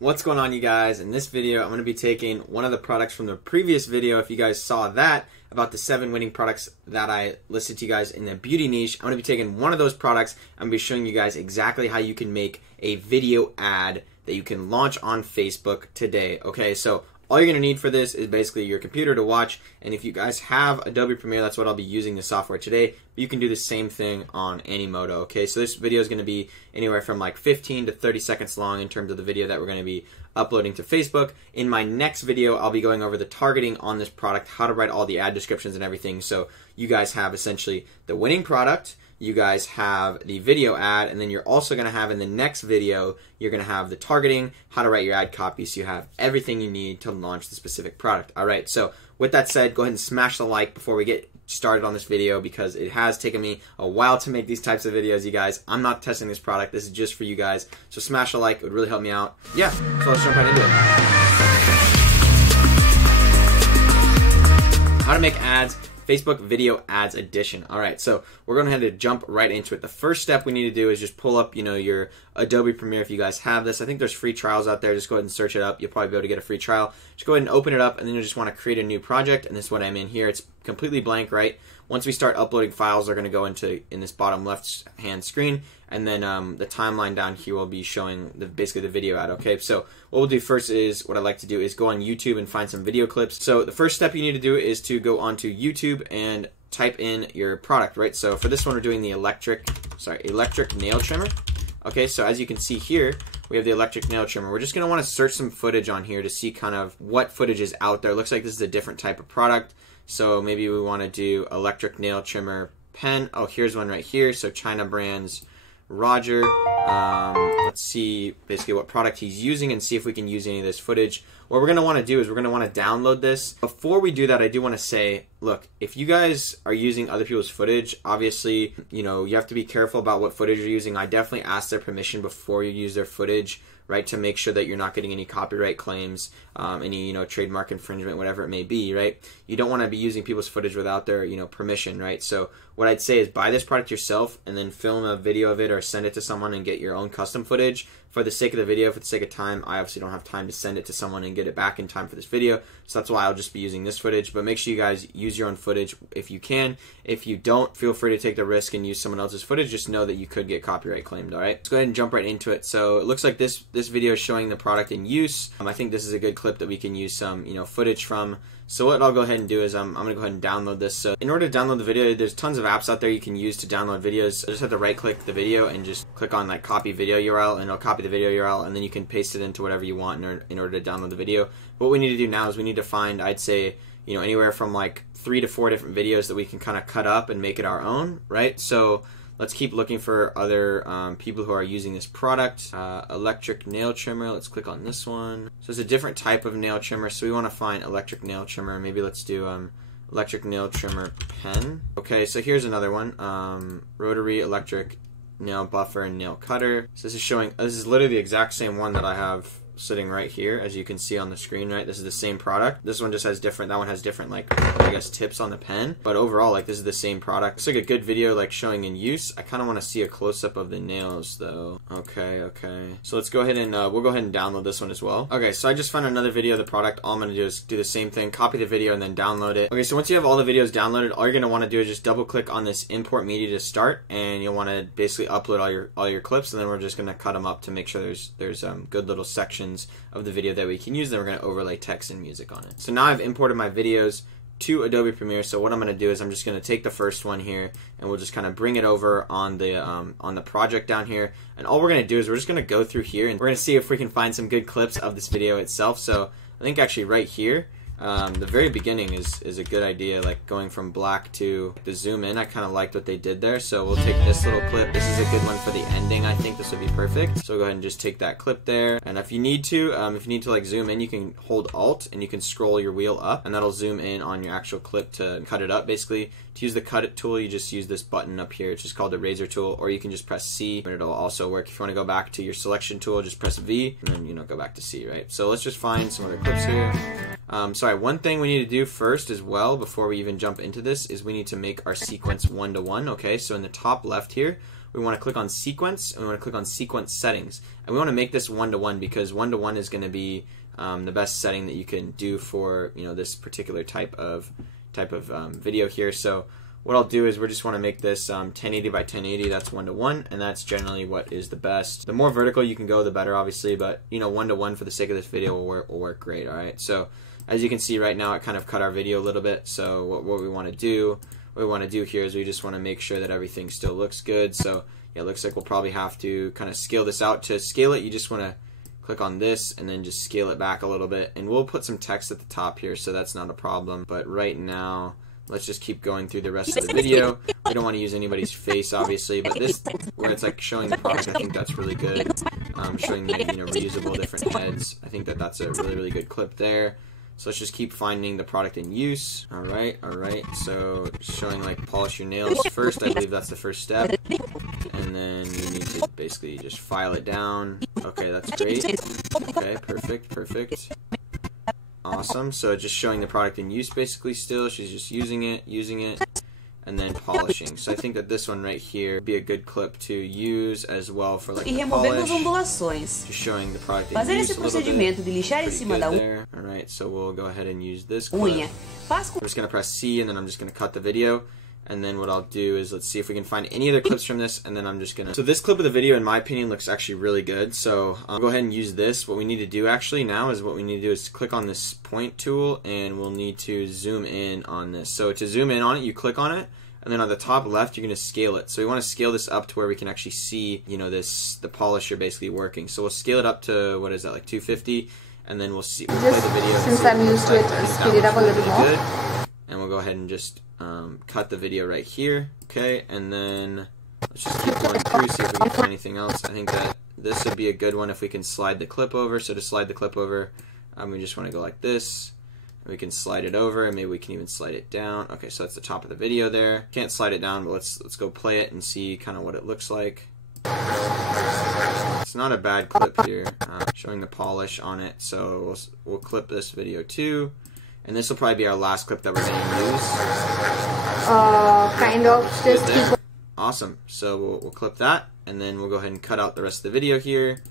What's going on, you guys? In this video, I'm going to be taking one of the products from the previous video. If you guys saw that, about the 7 winning products that I listed to you guys in the beauty niche, I'm going to be taking one of those products. I'm going to be showing you guys exactly how you can make a video ad that you can launch on Facebook today. Okay, so all you're going to need for this is basically your computer to watch, and if you guys have Adobe Premiere, that's what I'll be using the software today, but you can do the same thing on any modo. Okay, so this video is going to be anywhere from like 15 to 30 seconds long in terms of the video that we're going to be uploading to Facebook. In my next video, I'll be going over the targeting on this product, how to write all the ad descriptions and everything, so you guys have essentially the winning product, you guys have the video ad, and then you're also going to have in the next video, you're going to have the targeting, how to write your ad copy, so you have everything you need to launch the specific product. Alright, so with that said, go ahead and smash the like before we get started on this video, because it has taken me a while to make these types of videos, you guys. I'm not testing this product, this is just for you guys, so smash a like, it would really help me out. Yeah, so let's jump right into it. How to make ads, Facebook Video Ads Edition. Alright, so we're going to have to jump right into it. The first step we need to do is just pull up, your Adobe Premiere if you guys have this. I think there's free trials out there. Just go ahead and search it up. You'll probably be able to get a free trial. Just go ahead and open it up, and then you'll just want to create a new project, and this is what I'm in here. It's completely blank, right? Once we start uploading files, they're going to go in this bottom left-hand screen, and then the timeline down here will be showing basically the video ad, okay? So what we'll do first is, what I like to do is go on YouTube and find some video clips. So the first step you need to do is to go onto YouTube and type in your product, right? So for this one, we're doing the electric nail trimmer. Okay, so as you can see here, we have the electric nail trimmer. We're just going to want to search some footage on here to see kind of what footage is out there. It looks like this is a different type of product. So maybe we want to do electric nail trimmer pen. Oh, here's one right here. So China Brands Roger. Let's see basically what product he's using and see if we can use any of this footage. What we're going to want to do is we're going to want to download this. Before we do that, I do want to say, look, if you guys are using other people's footage, obviously, you have to be careful about what footage you're using. I definitely ask their permission before you use their footage, right, to make sure that you're not getting any copyright claims, any trademark infringement, whatever it may be, right? You don't want to be using people's footage without their permission, right? So what I'd say is buy this product yourself and then film a video of it or send it to someone and get your own custom footage. For the sake of the video, for the sake of time, I obviously don't have time to send it to someone and get it back in time for this video, so that's why I'll just be using this footage. But make sure you guys use your own footage if you can. If you don't, feel free to take the risk and use someone else's footage. Just know that you could get copyright claimed, alright? Let's go ahead and jump right into it. So it looks like this video is showing the product in use. I think this is a good clip that we can use some footage from. So what I'll go ahead and do is I'm going to go ahead and download this. So in order to download the video, there's tons of apps out there you can use to download videos. I just have to right click the video and just click on like copy video URL, and it'll copy the video URL, and then you can paste it into whatever you want in order to download the video. What we need to do now is we need to find, I'd say, anywhere from like 3 to 4 different videos that we can kind of cut up and make it our own, right? So let's keep looking for other people who are using this product. Electric nail trimmer, let's click on this one. So it's a different type of nail trimmer, so we want to find electric nail trimmer. Maybe let's do electric nail trimmer pen. Okay, so here's another one. Rotary electric nail buffer and nail cutter. So this is showing, this is literally the exact same one that I have sitting right here, as you can see on the screen, right? This is the same product. This one just has different, that one has different, like, I guess, tips on the pen. But overall, like, this is the same product. It's like a good video, like, showing in use. I kind of want to see a close-up of the nails, though. Okay. So let's go ahead and, we'll go ahead and download this one as well. Okay, so I just found another video of the product. All I'm going to do is do the same thing, copy the video, and then download it. Okay, so once you have all the videos downloaded, all you're going to want to do is just double-click on this import media to start, and you'll want to basically upload all your clips, and then we're just going to cut them up to make sure there's good little sections of the video that we can use. Then we're going to overlay text and music on it. So now I've imported my videos to Adobe Premiere. So what I'm going to do is I'm just going to take the first one here, and we'll just kind of bring it over on the project down here. And all we're going to do is we're just going to go through here, and we're going to see if we can find some good clips of this video itself. So I think actually right here, the very beginning is a good idea, like going from black to the zoom in. I kind of liked what they did there, so we'll take this little clip. This is a good one for the ending. I think this would be perfect. So go ahead and just take that clip there, and if you need to like zoom in, you can hold Alt and you can scroll your wheel up, and that'll zoom in on your actual clip to cut it up. Basically, to use the cut it tool, you just use this button up here. It's just called the razor tool, or you can just press C, and it'll also work. If you want to go back to your selection tool, just press V, and then go back to C, right? So let's just find some other clips here. Sorry, one thing we need to do first as well before we even jump into this is we need to make our sequence 1-to-1, okay? So in the top left here, we want to click on sequence, and we want to click on sequence settings. And we want to make this 1-to-1 because 1-to-1 is going to be the best setting that you can do for this particular type of video here. So what I'll do is we just want to make this 1080 by 1080. That's 1-to-1, and that's generally what is the best. The more vertical you can go, the better, obviously. But 1-to-1 for the sake of this video will work great. All right. So as you can see right now, it kind of cut our video a little bit. So what we want to do, here is we just want to make sure that everything still looks good. So yeah, it looks like we'll probably have to kind of scale this out. To scale it, you just want to click on this and then just scale it back a little bit. And we'll put some text at the top here, so that's not a problem. But right now, let's just keep going through the rest of the video. We don't want to use anybody's face, obviously, but this, where it's like showing the product, I think that's really good. Showing the reusable different heads. I think that's a really good clip there. So let's just keep finding the product in use. All right. So showing like polish your nails first. I believe that's the first step. And then you need to basically just file it down. Okay, that's great. Okay, perfect. Awesome. So just showing the product in use basically still. She's just using it, and then polishing. So I think that this one right here would be a good clip to use as well for like the polish. Just showing the product in use a little bit. Pretty good there. Alright, so we'll go ahead and use this clip. I'm just going to press C, and then I'm just going to cut the video. And then what I'll do is, let's see if we can find any other clips from this, and then I'm just gonna... So this clip of the video, in my opinion, looks actually really good. So I'll go ahead and use this. What we need to do actually now is click on this point tool, and we'll need to zoom in on this. So to zoom in on it, you click on it, and then on the top left, you're gonna scale it. So we want to scale this up to where we can actually see, the polisher basically working. So we'll scale it up to, what is that, like 250, and then we'll see. We'll play the video. Since I'm used to it, speed it up a little more. And we'll go ahead and just cut the video right here. Okay, and then let's just keep going through, see if we can find anything else. I think that this would be a good one if we can slide the clip over. So to slide the clip over, we just want to go like this. We can slide it over, and maybe we can even slide it down. Okay, so that's the top of the video there. Can't slide it down, but let's go play it and see kind of what it looks like. It's not a bad clip here, showing the polish on it. So we'll clip this video too. And this will probably be our last clip that we're going to use. Kind of. Just keep... Awesome. So we'll clip that, and then we'll go ahead and cut out the rest of the video here.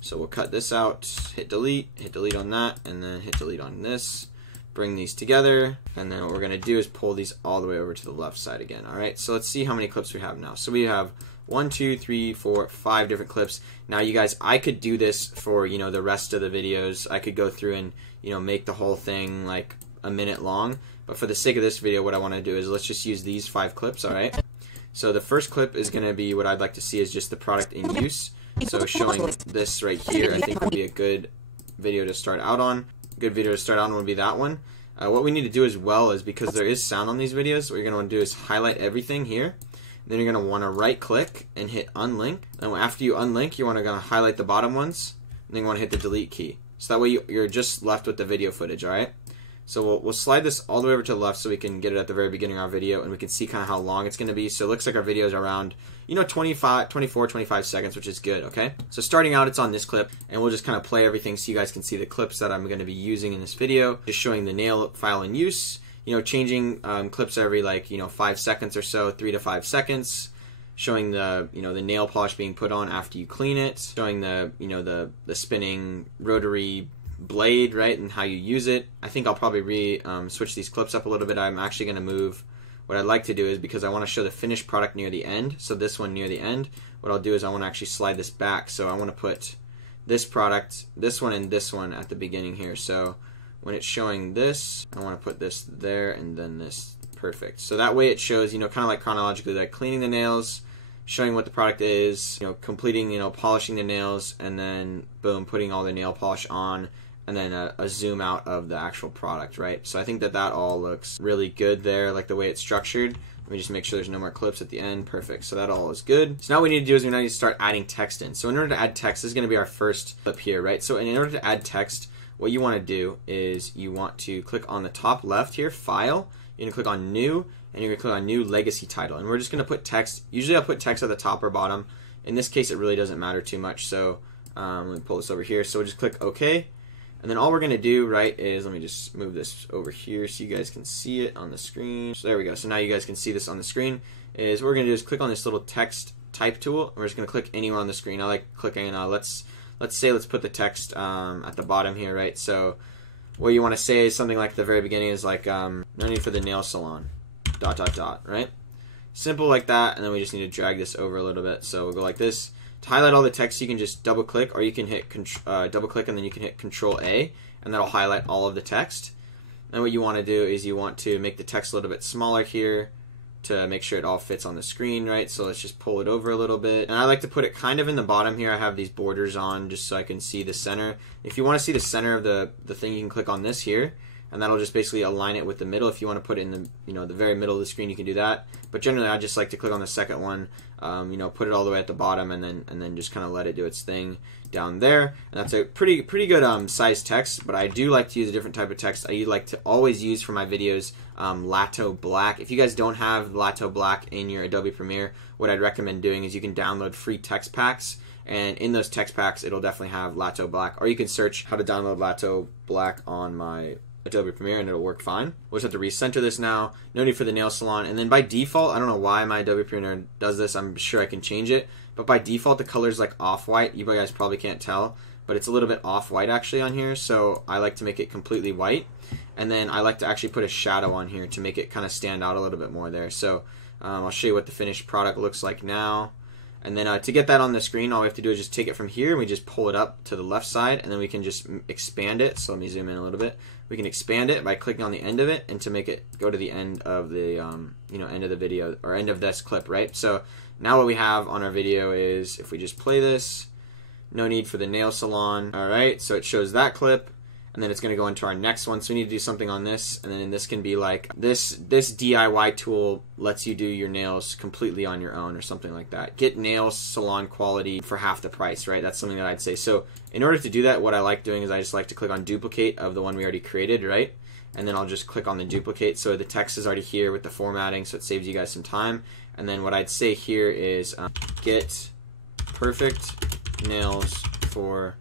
So we'll cut this out, hit delete on that, and then hit delete on this. Bring these together, and then what we're going to do is pull these all the way over to the left side again. All right, so let's see how many clips we have now. So we have 1, 2, 3, 4, 5 different clips. Now, you guys, I could do this for, the rest of the videos. I could go through and, make the whole thing like a minute long. But for the sake of this video, what I want to do is let's just use these 5 clips, all right? So the first clip is going to be what I'd like to see is just the product in use. So showing this right here, I think would be a good video to start out on. Good video to start on would be that one. What we need to do as well is, because there is sound on these videos, what you're going to want to do is highlight everything here. Then you're going to want to right click and hit unlink. And after you unlink, you want to highlight the bottom ones, and then you want to hit the delete key. So that way you're just left with the video footage, alright? So we'll slide this all the way over to the left so we can get it at the very beginning of our video, and we can see kind of how long it's going to be. So it looks like our video is around, 24, 25 seconds, which is good, okay? So starting out, it's on this clip, and we'll just kind of play everything so you guys can see the clips that I'm going to be using in this video. Just showing the nail file in use, changing clips every 5 seconds or so, 3 to 5 seconds. Showing the the nail polish being put on after you clean it. Showing the the spinning rotary blade, right, and how you use it. I think I'll probably switch these clips up a little bit. I'm actually going to move. What I'd like to do is, because I want to show the finished product near the end, so this one near the end, what I'll do is I want to actually slide this back. So I want to put this product, this one, and this one at the beginning here. So when it's showing this, I want to put this there and then this. Perfect. So that way it shows, kind of like chronologically, like cleaning the nails, showing what the product is, completing, polishing the nails, and then boom, putting all the nail polish on, and then a zoom out of the actual product, right? So I think that all looks really good there, like the way it's structured. Let me just make sure there's no more clips at the end. Perfect. So that all is good. So now what we need to do is we need to start adding text in. So in order to add text, this is going to be our first clip here, right? So in order to add text, what you want to do is you want to click on the top left here, File. You're going to click on New, and you're going to click on New Legacy Title. And we're just going to put text. Usually I'll put text at the top or bottom. In this case, it really doesn't matter too much. So let me pull this over here. So we'll just click OK. And then all we're going to do, right, is, let me just move this over here so you guys can see it on the screen. So there we go. So now you guys can see this on the screen. Is what we're going to do is click on this little text type tool. We're just going to click anywhere on the screen. I like clicking, let's put the text at the bottom here, right? So what you want to say is something like at the very beginning is like, no need for the nail salon, ... right? Simple like that, and then we just need to drag this over a little bit. So we'll go like this. To highlight all the text, you can just double click, or you can hit double click and then you can hit Control A, and that'll highlight all of the text. And what you want to do is you want to make the text a little bit smaller here to make sure it all fits on the screen, right? So let's just pull it over a little bit. And I like to put it kind of in the bottom here. I have these borders on just so I can see the center. If you want to see the center of the thing, you can click on this here, and that'll just basically align it with the middle. If you want to put it in the the very middle of the screen, you can do that. But generally, I just like to click on the second one, put it all the way at the bottom, and then just kind of let it do its thing down there. And that's a pretty good size text. But I do like to use a different type of text. I like to always use for my videos Lato Black. If you guys don't have Lato Black in your Adobe Premiere, what I'd recommend doing is you can download free text packs. And in those text packs, it'll definitely have Lato Black. Or you can search how to download Lato Black on my Adobe Premiere and it'll work fine. We'll just have to recenter this now. No need for the nail salon. And then by default, I don't know why my Adobe Premiere does this. I'm sure I can change it. But by default, the color is like off-white. You guys probably can't tell, but it's a little bit off-white actually on here. So I like to make it completely white. And then I like to actually put a shadow on here to make it kind of stand out a little bit more there. So I'll show you what the finished product looks like now. And then to get that on the screen, all we have to do is just take it from here and we just pull it up to the left side, and then we can just expand it. So let me zoom in a little bit. We can expand it by clicking on the end of it and to make it go to the end of the end of the video or end of this clip, right? So now what we have on our video is, if we just play this, no need for the nail salon. All right, so it shows that clip. And then it's going to go into our next one. So we need to do something on this. And then this can be like, this DIY tool lets you do your nails completely on your own or something like that. Get nail salon quality for half the price, right? That's something that I'd say. So in order to do that, what I like doing is I just like to click on duplicate of the one we already created, right? And then I'll just click on the duplicate. So the text is already here with the formatting, so it saves you guys some time. And then what I'd say here is get perfect nails for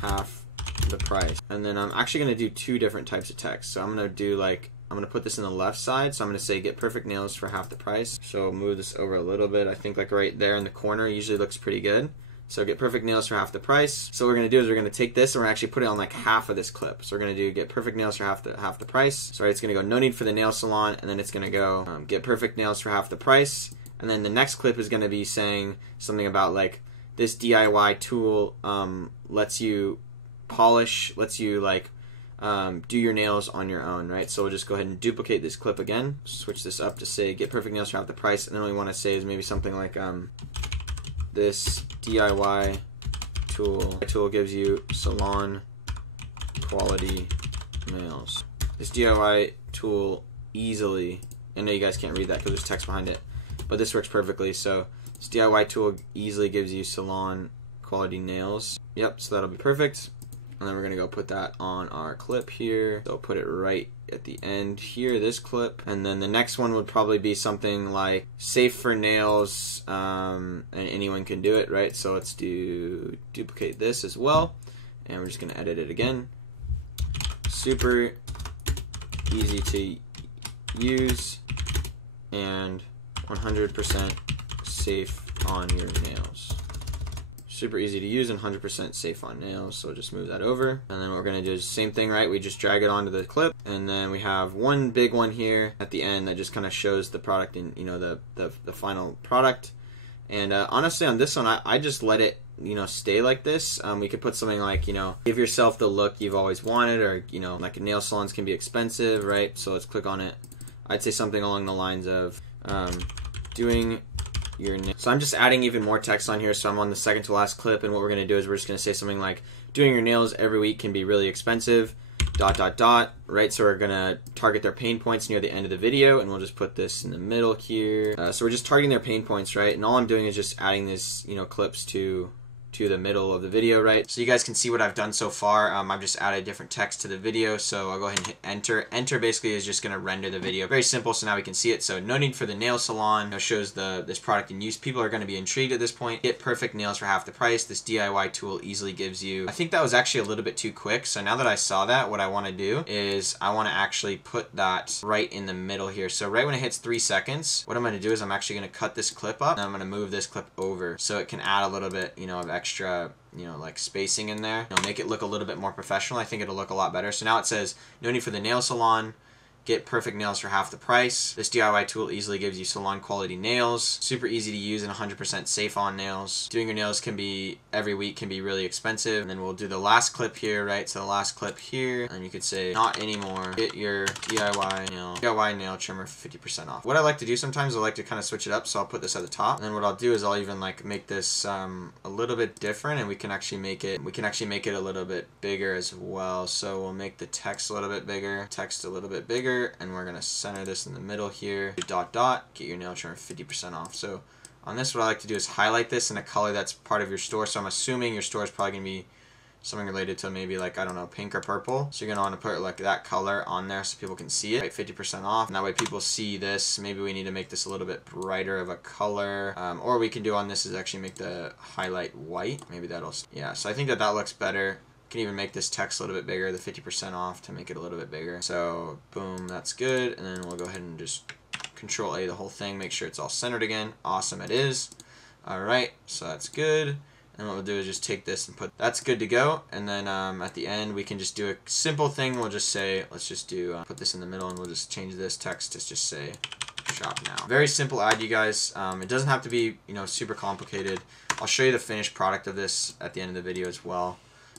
half the price. And then I'm actually going to do two different types of text. So I'm going to do I'm going to put this in the left side. So I'm going to say get perfect nails for half the price. So move this over a little bit. I think like right there in the corner usually looks pretty good. So get perfect nails for half the price. So what we're going to do is we're going to take this and we're actually put it on like half of this clip. So we're going to do get perfect nails for half the price. So it's going to go no need for the nail salon, and then it's going to go get perfect nails for half the price. And then the next clip is going to be saying something about like this DIY tool lets you polish, lets you do your nails on your own, right? So we'll just go ahead and duplicate this clip again, switch this up to say get perfect nails for half the price, and then what we want to say is maybe something like this DIY tool gives you salon quality nails. This DIY tool easily, I know you guys can't read that because there's text behind it, but this works perfectly. So this DIY tool easily gives you salon quality nails. Yep, so that'll be perfect. And then we're going to go put that on our clip here. So put it right at the end here, this clip. And then the next one would probably be something like safe for nails, and anyone can do it, right? So let's duplicate this as well. And we're just going to edit it again. Super easy to use and 100% safe on your nails. Super easy to use and 100% safe on nails, so just move that over. And then what we're going to do is the same thing, right? We just drag it onto the clip, and then we have one big one here at the end that just kind of shows the product and the final product. And honestly, on this one, I just let it stay like this. We could put something like give yourself the look you've always wanted, or like nail salons can be expensive, right? So let's click on it. I'd say something along the lines of doing your nails. So I'm just adding even more text on here. So I'm on the second to last clip, and what we're going to do is we're just going to say something like doing your nails every week can be really expensive ... right? So we're going to target their pain points near the end of the video, and we'll just put this in the middle here. So we're just targeting their pain points, right? And all I'm doing is just adding this clips to to the middle of the video, right? So you guys can see what I've done so far. I've just added different text to the video, so I'll go ahead and hit enter. Enter basically is just going to render the video. Very simple, so now we can see it. So no need for the nail salon. It shows this product in use. People are going to be intrigued at this point. Get perfect nails for half the price. This DIY tool easily gives you... I think that was actually a little bit too quick, so now that I saw that, what I want to do is I want to actually put that right in the middle here. So right when it hits 3 seconds, what I'm going to do is I'm actually going to cut this clip up, and I'm going to move this clip over so it can add a little bit, you know, of extra, you know, like spacing in there. You know, make it look a little bit more professional. I think it'll look a lot better. So now it says, no need for the nail salon. Get perfect nails for half the price. This DIY tool easily gives you salon quality nails. Super easy to use and 100% safe on nails. Doing your nails can be, every week can be really expensive. And then we'll do the last clip here, right? So the last clip here, and you could say, not anymore. Get your DIY nail trimmer for 50% off. What I like to do sometimes, I like to kind of switch it up. So I'll put this at the top. And then what I'll do is I'll even like make this a little bit different, and we can actually make it a little bit bigger as well. So we'll make the text a little bit bigger, text a little bit bigger. And we're going to center this in the middle here. Dot dot, get your nail trimmer 50% off. So on this, what I like to do is highlight this in a color that's part of your store. So I'm assuming your store is probably going to be something related to maybe like, I don't know, pink or purple. So you're going to want to put like that color on there so people can see it. Right, 50% off. And that way people see this. Maybe we need to make this a little bit brighter of a color. Or we can do on this is actually make the highlight white. Maybe that'll, yeah. So I think that looks better. Can even make this text a little bit bigger, the 50% off, to make it a little bit bigger. So boom, that's good. And then we'll go ahead and just Control A the whole thing, make sure it's all centered again. Awesome, it is. All right, so that's good. And what we'll do is just take this and put, that's good to go. And then at the end, we can just do a simple thing. We'll just say, let's just do, put this in the middle, and we'll just change this text to just say shop now. Very simple ad, you guys. It doesn't have to be, you know, super complicated. I'll show you the finished product of this at the end of the video as well.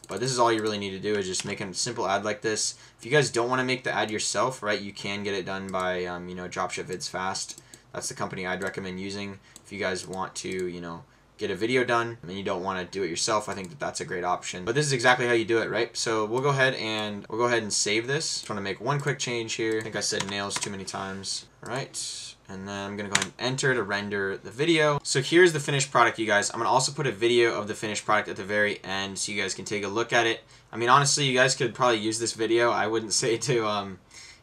But this is all you really need to do, is just make a simple ad like this. If you guys don't want to make the ad yourself, right, you can get it done by, you know, Dropship Vids Fast. That's the company I'd recommend using. If you guys want to, you know, get a video done and you don't want to do it yourself, I think that that's a great option. But this is exactly how you do it, right? So we'll go ahead and save this. Just want to make one quick change here. I think I said nails too many times. All right. And then I'm going to go ahead and enter to render the video. So here's the finished product, you guys. I'm going to also put a video of the finished product at the very end so you guys can take a look at it. I mean, honestly, you guys could probably use this video. I wouldn't say to,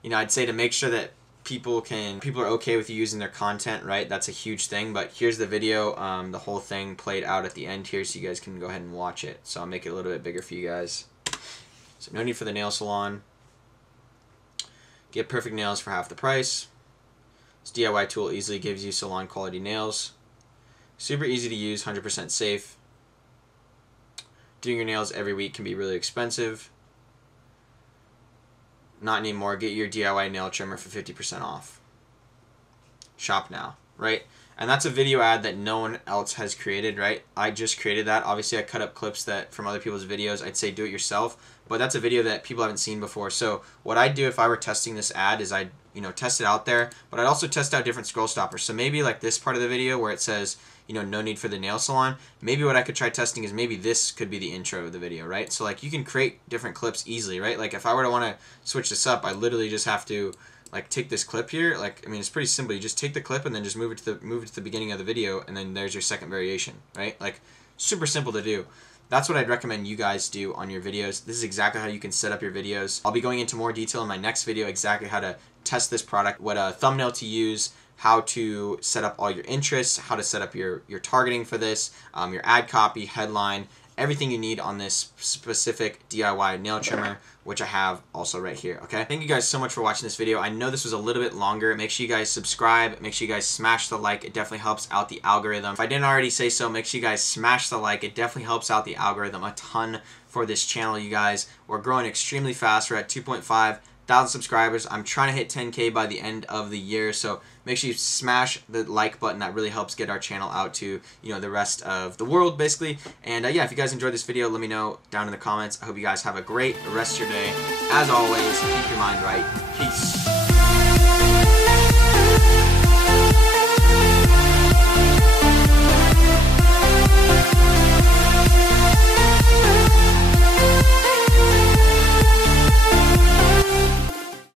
you know, I'd say to make sure that people are okay with you using their content, right? That's a huge thing. But here's the video, the whole thing played out at the end here, so you guys can go ahead and watch it. So I'll make it a little bit bigger for you guys. So no need for the nail salon. Get perfect nails for half the price. This DIY tool easily gives you salon quality nails. Super easy to use, 100% safe. Doing your nails every week can be really expensive. Not anymore. Get your DIY nail trimmer for 50% off. Shop now, right? And that's a video ad that no one else has created, right? I just created that. Obviously, I cut up clips that from other people's videos. I'd say do it yourself, but that's a video that people haven't seen before. So what I'd do if I were testing this ad is I'd, you know, test it out there, but I'd also test out different scroll stoppers. So maybe like this part of the video where it says, you know, no need for the nail salon. Maybe what I could try testing is maybe this could be the intro of the video, right? So like you can create different clips easily, right? Like if I were to want to switch this up, I literally just have to like take this clip here. Like, I mean, it's pretty simple. You just take the clip and then just move it to the beginning of the video, and then there's your second variation, right? Like super simple to do. That's what I'd recommend you guys do on your videos. This is exactly how you can set up your videos. I'll be going into more detail in my next video, exactly how to test this product, what a thumbnail to use, how to set up all your interests, how to set up your targeting for this, your ad copy, headline, everything you need on this specific DIY nail trimmer, which I have also right here, okay? Thank you guys so much for watching this video. I know this was a little bit longer. Make sure you guys subscribe. Make sure you guys smash the like. It definitely helps out the algorithm. If I didn't already say so, make sure you guys smash the like. It definitely helps out the algorithm a ton for this channel, you guys. We're growing extremely fast. We're at 2,500 subscribers. I'm trying to hit 10K by the end of the year, so make sure you smash the like button. That really helps get our channel out to, you know, the rest of the world, basically. And yeah, if you guys enjoyed this video, let me know down in the comments. I hope you guys have a great rest of your day. As always, keep your mind right. Peace.